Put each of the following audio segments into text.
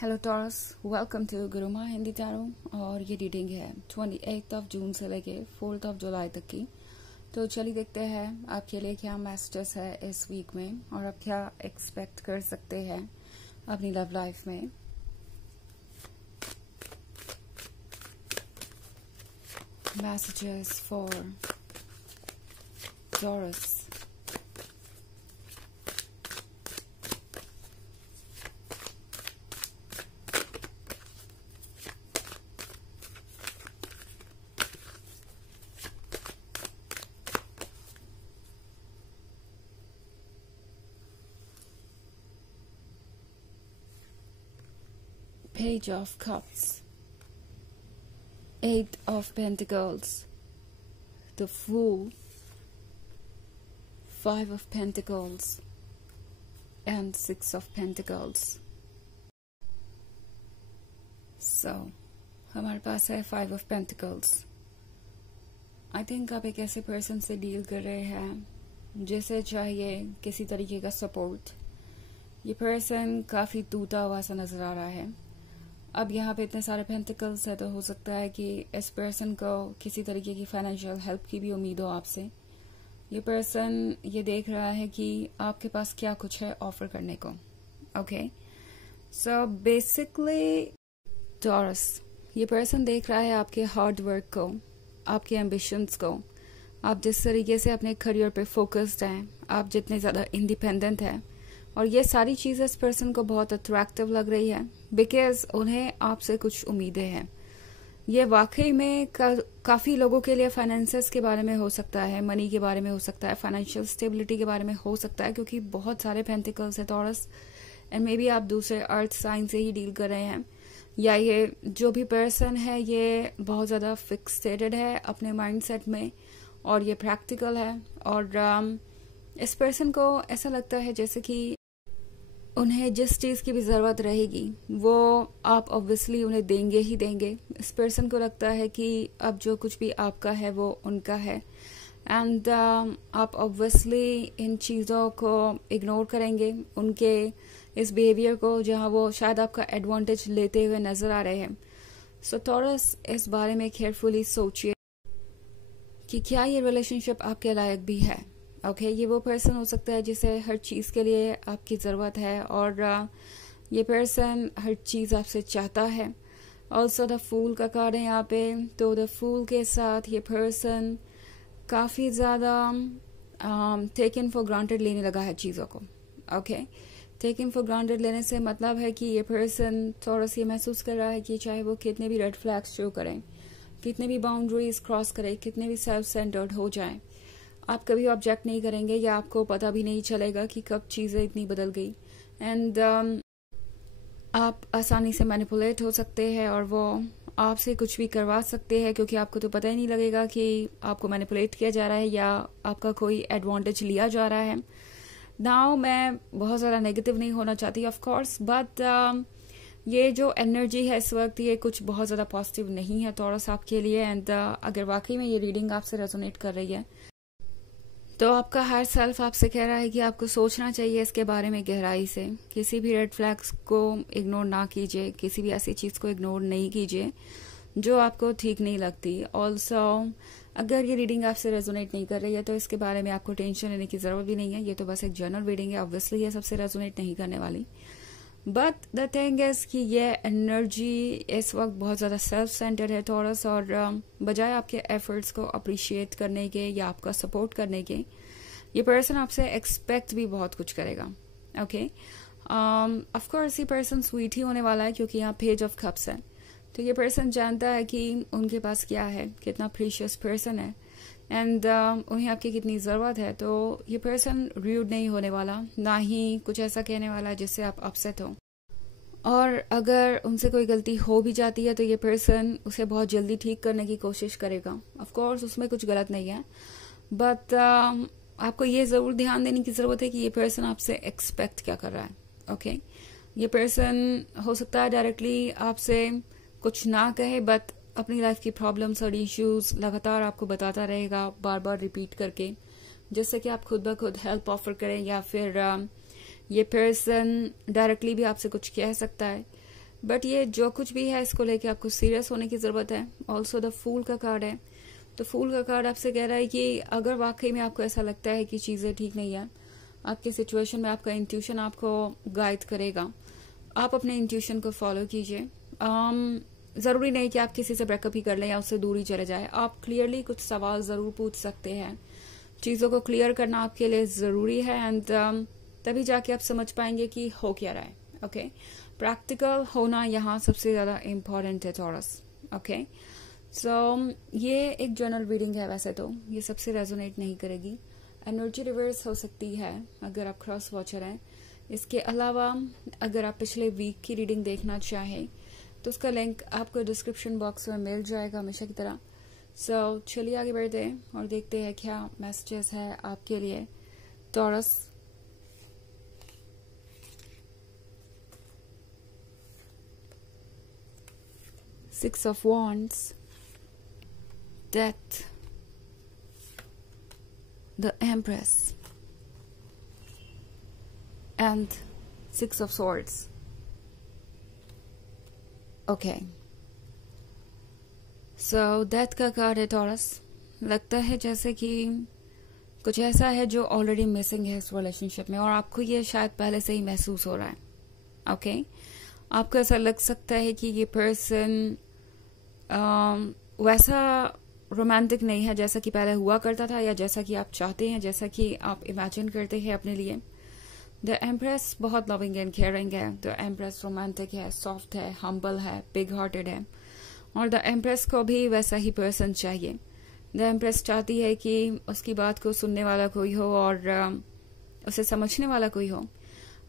Hello Taurus, welcome to Guruma Hindi tarot. और ये reading है 28 जून से लेके 4 जुलाई तक की। तो चलिए देखते हैं आपके लिए क्या मैसेजेस है इस वीक में और आप क्या एक्सपेक्ट कर सकते हैं अपनी लव लाइफ में। Messages for taurus. Page of Cups, 8 of Pentacles, the Fool, 5 of Pentacles, and 6 of Pentacles. So, हमारे पास है 5 of Pentacles. I think आप एक ऐसे पर्सन से डील कर रहे हैं जिसे चाहिए किसी तरीके का सपोर्ट। ये पर्सन काफी टूटा हुआ सा नजर आ रहा है। अब यहाँ पे इतने सारे पेंटिकल्स है तो हो सकता है कि इस पर्सन को किसी तरीके की फाइनेंशियल हेल्प की भी उम्मीद हो आपसे। ये पर्सन ये देख रहा है कि आपके पास क्या कुछ है ऑफर करने को। ओके, सो बेसिकली टॉरस, ये पर्सन देख रहा है आपके हार्ड वर्क को, आपके एम्बिशंस को, आप जिस तरीके से अपने करियर पे फोकस्ड हैं, आप जितने ज्यादा इंडिपेंडेंट हैं, और ये सारी चीजें इस पर्सन को बहुत अट्रैक्टिव लग रही है बिकॉज उन्हें आपसे कुछ उम्मीदें हैं। ये वाकई में काफी लोगों के लिए फाइनेंसेस के बारे में हो सकता है, मनी के बारे में हो सकता है, फाइनेंशियल स्टेबिलिटी के बारे में हो सकता है, क्योंकि बहुत सारे पेंटिकल्स है टॉरस। एंड मे बी आप दूसरे अर्थ साइन से ही डील कर रहे हैं, या ये जो भी पर्सन है ये बहुत ज्यादा फिक्सेटेड है अपने माइंडसेट में और ये प्रैक्टिकल है। और इस पर्सन को ऐसा लगता है जैसे कि उन्हें जिस चीज की भी जरूरत रहेगी वो आप ऑब्वियसली उन्हें देंगे ही देंगे। इस पर्सन को लगता है कि अब जो कुछ भी आपका है वो उनका है एंड आप ऑब्वियसली इन चीजों को इग्नोर करेंगे, उनके इस बिहेवियर को जहां वो शायद आपका एडवांटेज लेते हुए नजर आ रहे हैं। सो टॉरस, इस बारे में केयरफुली सोचिए कि क्या ये रिलेशनशिप आपके लायक भी है। ओके, ये वो पर्सन हो सकता है जिसे हर चीज के लिए आपकी जरूरत है और ये पर्सन हर चीज आपसे चाहता है। ऑल्सो द फूल का कार्ड है यहाँ पे, तो द फूल के साथ ये पर्सन काफी ज्यादा टेकन फॉर ग्रांटेड लेने लगा है चीजों को। ओके, टेकन फॉर ग्रांटेड लेने से मतलब है कि ये पर्सन थोड़ा सा महसूस कर रहा है कि चाहे वो कितने भी रेड फ्लैग्स शो करें, कितने भी बाउंड्रीज क्रॉस करें, कितने भी सेल्फ सेंटर्ड हो जाए, आप कभी ऑब्जेक्ट नहीं करेंगे या आपको पता भी नहीं चलेगा कि कब चीजें इतनी बदल गई। एंड आप आसानी से मैनिपुलेट हो सकते हैं और वो आपसे कुछ भी करवा सकते हैं, क्योंकि आपको तो पता ही नहीं लगेगा कि आपको मैनिपुलेट किया जा रहा है या आपका कोई एडवांटेज लिया जा रहा है। नाउ मैं बहुत ज़्यादा नेगेटिव नहीं होना चाहती ऑफ कोर्स, बट ये जो एनर्जी है इस वक्त ये कुछ बहुत ज़्यादा पॉजिटिव नहीं है टॉरस आपके लिए। एंड अगर वाकई में ये रीडिंग आपसे रेजोनेट कर रही है तो आपका हायर सेल्फ आपसे कह रहा है कि आपको सोचना चाहिए इसके बारे में गहराई से। किसी भी रेड फ्लैग्स को इग्नोर ना कीजिए, किसी भी ऐसी चीज को इग्नोर नहीं कीजिए जो आपको ठीक नहीं लगती। ऑल्सो अगर ये रीडिंग आपसे रेजोनेट नहीं कर रही है तो इसके बारे में आपको टेंशन लेने की जरूरत भी नहीं है, ये तो बस एक जनरल रीडिंग है। ऑब्वियसली ये सबसे रेजोनेट नहीं करने वाली, बट द थिंग इज कि ये एनर्जी इस वक्त बहुत ज्यादा सेल्फ सेंटर्ड है टॉरस, और बजाय आपके एफर्ट्स को अप्रिशिएट करने के या आपका सपोर्ट करने के, ये पर्सन आपसे एक्सपेक्ट भी बहुत कुछ करेगा। ओके, ऑफ कोर्स ये पर्सन स्वीट ही होने वाला है क्योंकि यहाँ पेज ऑफ कप्स है, तो ये पर्सन जानता है कि उनके पास क्या है, कितना प्रीशियस पर्सन है एंड उन्हें आपकी कितनी जरूरत है। तो ये पर्सन रूड नहीं होने वाला, ना ही कुछ ऐसा कहने वाला जिससे आप अपसेट हो। और अगर उनसे कोई गलती हो भी जाती है तो ये पर्सन उसे बहुत जल्दी ठीक करने की कोशिश करेगा। ऑफ कोर्स उसमें कुछ गलत नहीं है, बट आपको ये जरूर ध्यान देने की जरूरत है कि ये पर्सन आपसे एक्सपेक्ट क्या कर रहा है। ओके, ये पर्सन हो सकता है डायरेक्टली आपसे कुछ ना कहे, बट अपनी लाइफ की प्रॉब्लम्स और इश्यूज लगातार आपको बताता रहेगा, बार बार रिपीट करके, जिससे कि आप खुद ब खुद हेल्प ऑफर करें, या फिर ये पर्सन डायरेक्टली भी आपसे कुछ कह सकता है बट ये जो कुछ भी है इसको लेके आपको सीरियस होने की जरूरत है। ऑल्सो द फूल का कार्ड है, तो फूल का कार्ड आपसे कह रहा है कि अगर वाकई में आपको ऐसा लगता है कि चीजें ठीक नहीं है, आपकी सिचुएशन में आपका इंट्यूशन आपको गाइड करेगा, आप अपने इंट्यूशन को फॉलो कीजिए। जरूरी नहीं कि आप किसी से ब्रेकअप ही कर लें या उससे दूर ही चले जाए। आप क्लियरली कुछ सवाल जरूर पूछ सकते हैं। चीजों को क्लियर करना आपके लिए जरूरी है एंड तभी जाके आप समझ पाएंगे कि हो क्या रहा है। ओके, प्रैक्टिकल होना यहाँ सबसे ज्यादा इम्पोर्टेंट है टॉरस। ओके, सो ये एक जनरल रीडिंग है, वैसे तो ये सबसे रेजोनेट नहीं करेगी। एनर्जी रिवर्स हो सकती है अगर आप क्रॉस वॉचर हैं। इसके अलावा अगर आप पिछले वीक की रीडिंग देखना चाहें तो उसका लिंक आपको डिस्क्रिप्शन बॉक्स में मिल जाएगा हमेशा की तरह। सो चलिए आगे बढ़ते हैं और देखते हैं क्या मैसेजेस है आपके लिए taurus. Six of wands, death, the empress and six of swords. Okay, so death का कार्ड है टॉरस। लगता है जैसे कि कुछ ऐसा है जो ऑलरेडी मिसिंग है इस रिलेशनशिप में और आपको ये शायद पहले से ही महसूस हो रहा है। ओके, आपको ऐसा लग सकता है कि ये पर्सन वैसा रोमांटिक नहीं है जैसा कि पहले हुआ करता था या जैसा कि आप चाहते हैं, जैसा कि आप इमेजिन करते हैं अपने लिए। द एम्प्रेस बहुत लविंग एंड केयरिंग है। द एम्प्रेस रोमांटिक है, सॉफ्ट है, हम्बल है, बिग हार्टेड है और द एम्प्रेस को भी वैसा ही पर्सन चाहिए। द एम्प्रेस चाहती है कि उसकी बात को सुनने वाला कोई हो और उसे समझने वाला कोई हो,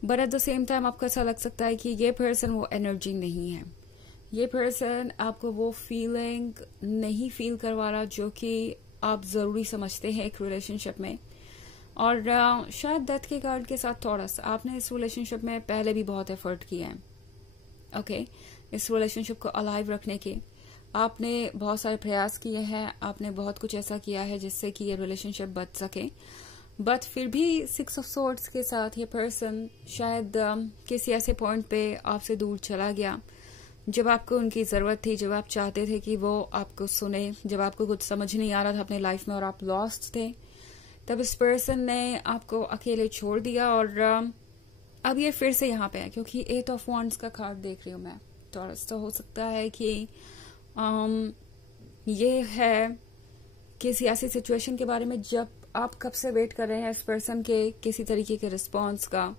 but at the same time आपको ऐसा लग सकता है कि ये पर्सन वो एनर्जी नहीं है। ये पर्सन आपको वो फीलिंग नहीं फील करवा रहा जो कि आप जरूरी समझते हैं एक रिलेशनशिप में। और शायद डेथ के कार्ड के साथ टॉरस आपने इस रिलेशनशिप में पहले भी बहुत एफर्ट किए हैं। ओके, इस रिलेशनशिप को अलाइव रखने के आपने बहुत सारे प्रयास किए हैं, आपने बहुत कुछ ऐसा किया है जिससे कि ये रिलेशनशिप बच सके, बट फिर भी सिक्स ऑफ सोर्ड्स के साथ ये पर्सन शायद किसी ऐसे पॉइंट पे आपसे दूर चला गया जब आपको उनकी जरूरत थी, जब आप चाहते थे कि वो आपको सुने, जब आपको कुछ समझ नहीं आ रहा था अपने लाइफ में और आप लॉस्ट थे, तब इस पर्सन ने आपको अकेले छोड़ दिया और अब ये फिर से यहाँ पे है क्योंकि 8 ऑफ वॉन्ड्स का कार्ड देख रही हूँ मैं टॉरस। तो हो सकता है कि ये है किसी ऐसी सिचुएशन के बारे में जब आप कब से वेट कर रहे हैं इस पर्सन के किसी तरीके के रिस्पॉन्स का,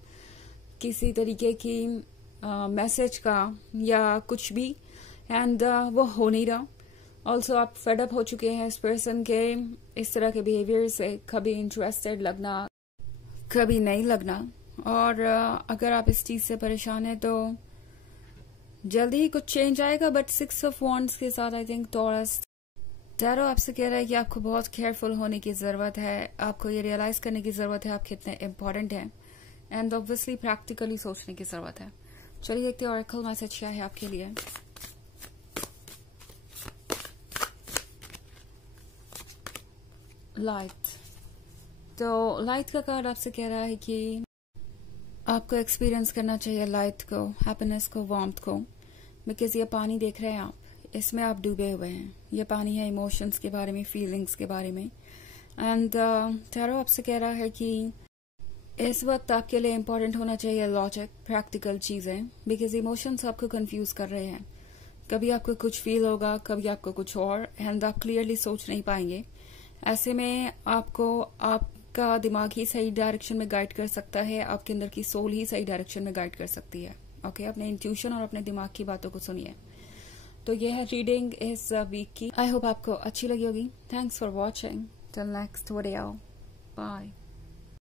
किसी तरीके की मैसेज का या कुछ भी, एंड वो हो नहीं रहा। ऑल्सो आप फेड अप हो चुके हैं इस पर्सन के इस तरह के बिहेवियर से, कभी इंटरेस्टेड लगना, कभी नहीं लगना। और अगर आप इस चीज से परेशान हैं तो जल्दी ही कुछ चेंज आएगा। बट 6 ऑफ वॉन्ड्स के साथ आई थिंक टॉरस टैरो आपसे कह रहा है कि आपको बहुत केयरफुल होने की जरूरत है, आपको ये रियलाइज करने की जरूरत है आप कितने इम्पोर्टेंट हैं एंड ऑब्वियसली प्रैक्टिकली सोचने की जरूरत है। चलिए देखते हैं ऑरेकल मैसेज क्या है आपके लिए। लाइट, तो लाइट का कार्ड आपसे कह रहा है कि आपको एक्सपीरियंस करना चाहिए लाइट को, हैप्पीनेस को, वार्मथ को, बिकॉज ये पानी देख रहे हैं आप, इसमें आप डूबे हुए हैं। ये पानी है इमोशंस के बारे में, फीलिंग्स के बारे में। एंड टैरो आपसे कह रहा है कि इस वक्त आपके लिए इम्पोर्टेंट होना चाहिए लॉजिक, प्रैक्टिकल चीजें, बिकॉज इमोशंस आपको कंफ्यूज कर रहे हैं। कभी आपको कुछ फील होगा, कभी आपको कुछ और, एंड आप क्लियरली सोच नहीं पाएंगे। ऐसे में आपको आपका दिमाग ही सही डायरेक्शन में गाइड कर सकता है, आपके अंदर की सोल ही सही डायरेक्शन में गाइड कर सकती है। ओके, अपने इंट्यूशन और अपने दिमाग की बातों को सुनिए। तो यह है रीडिंग इस वीक की। आई होप आपको अच्छी लगी होगी। Thanks for watching. Till next video, bye.